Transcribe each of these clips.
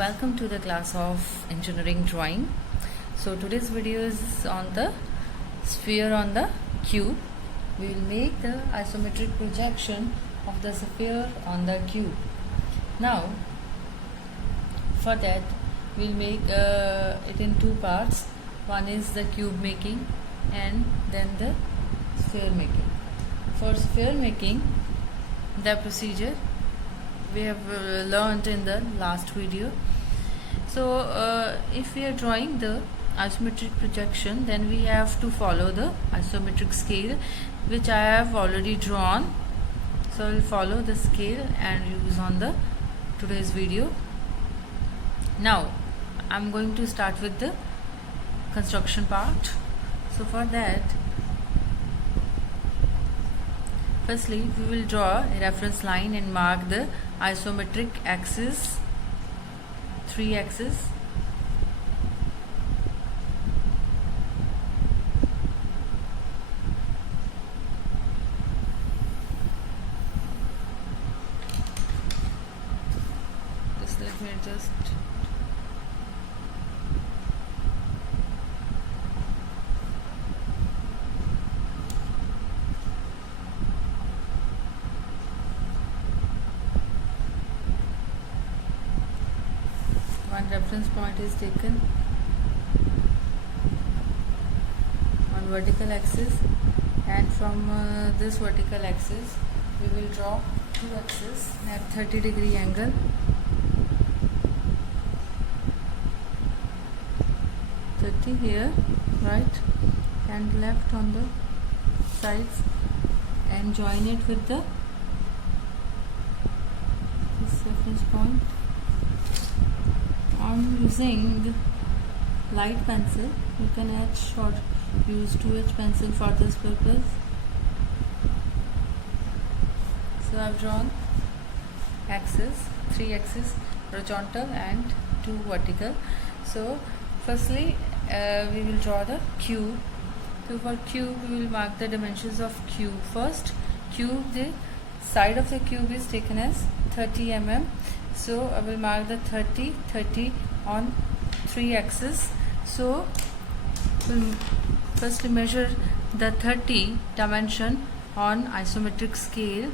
Welcome to the class of engineering drawing. So today's video is on the sphere on the cube. We will make the isometric projection of the sphere on the cube. Now for that we'll make it in two parts. One is the cube making and then the sphere making. For sphere making, the procedure we have learned in the last video. So if we are drawing the isometric projection, then we have to follow the isometric scale, which I have already drawn. So I will follow the scale and use on the today's video. Now I'm going to start with the construction part. So for that, firstly we will draw a reference line and mark the isometric axis, 3 axes. Just let me adjust. One reference point is taken on vertical axis, and from this vertical axis we will draw two axes at 30-degree angle. Here, right and left on the sides, and join it with the this reference point. I'm using the light pencil. You can etch or use 2H pencil for this purpose. So I've drawn axes, 3 axes, horizontal and 2 vertical. So firstly we will draw the cube. So for cube we will mark the dimensions of cube. First, cube, the side of the cube is taken as 30 mm. So I will mark the 30 on 3 axes. So we'll firstly measure the 30 dimension on isometric scale.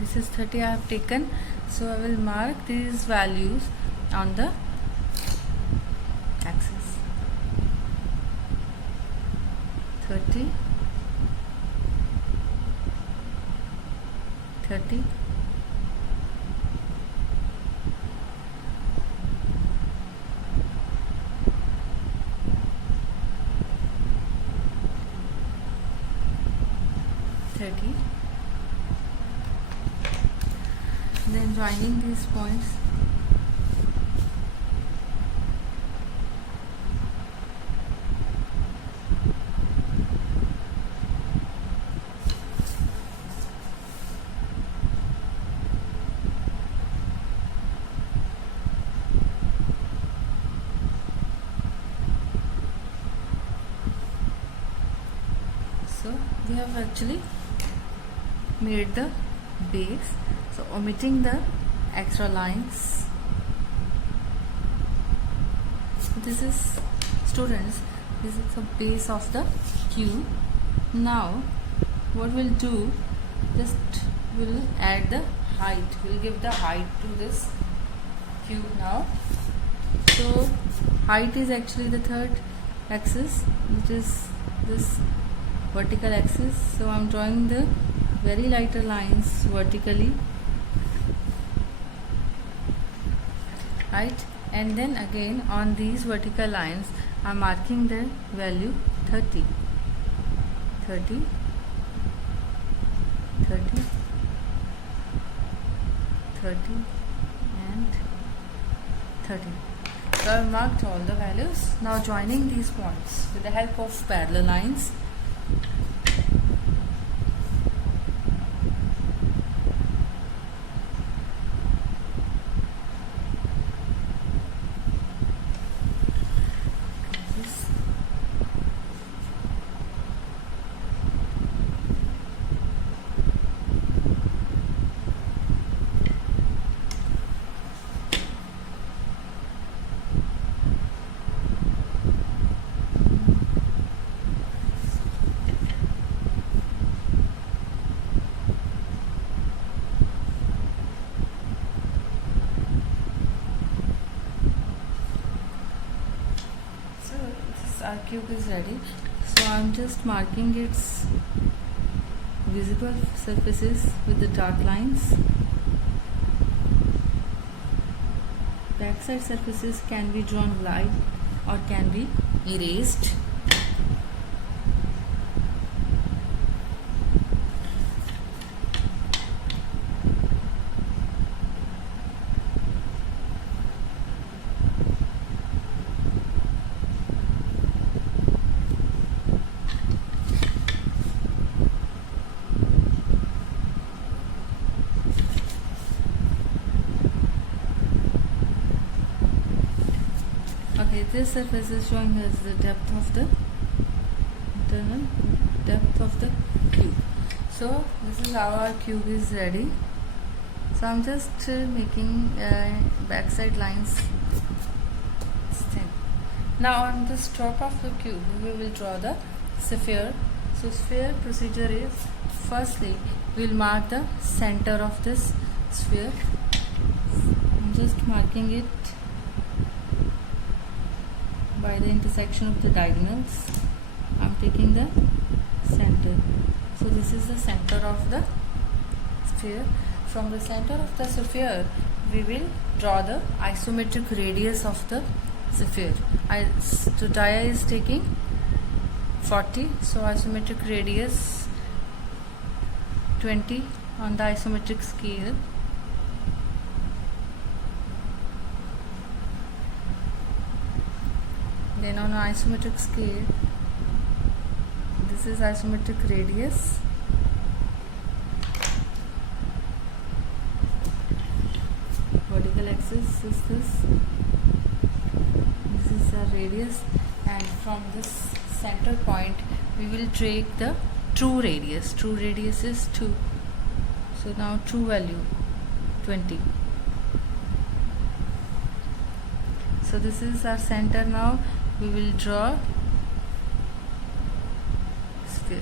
This is 30 I have taken. So I will mark these values on the axis. 30, 30, 30. Then joining these points, so we have actually made the base. So omitting the extra lines. This is, students, this is the base of the cube. Now what we'll do, just we'll add the height. We'll give the height to this cube now. So height is actually the 3rd axis, which is this vertical axis. So I'm drawing the very lighter lines vertically, right, and then again on these vertical lines I'm marking the value 30, 30, 30, 30 and 30. So I've marked all the values. Now joining these points with the help of parallel lines. cube is ready. So I'm just marking its visible surfaces with the dark lines. Backside surfaces can be drawn live or can be erased. Okay, this surface is showing us the depth of the internal depth of the cube. So this is how our cube is ready. So I'm just making backside lines thin. Now on the stroke of the cube we will draw the sphere. So sphere procedure is, firstly we will mark the center of this sphere. I'm just marking it by the intersection of the diagonals. I'm taking the center. So this is the center of the sphere. From the center of the sphere we will draw the isometric radius of the sphere. So dia is taking 40, so isometric radius 20 on the isometric scale. Then on an isometric scale, this is isometric radius. Vertical axis is this. This is our radius, and from this center point we will take the true radius. True radius is 2. So now true value 20. So this is our center. Now we will draw sphere.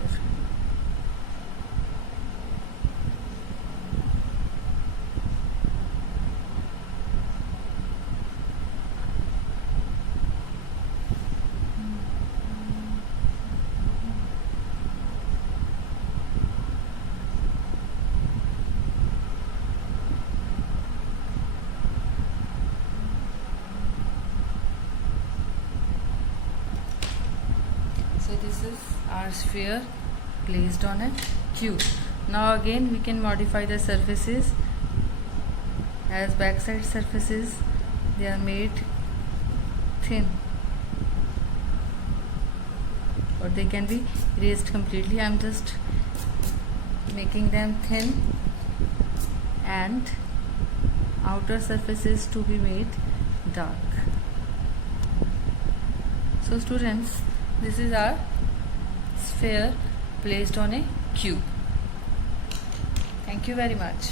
So this is our sphere placed on a cube. Now again we can modify the surfaces. As backside surfaces, they are made thin, or they can be erased completely. I am just making them thin, and outer surfaces to be made dark. So students, this is our sphere placed on a cube. Thank you very much.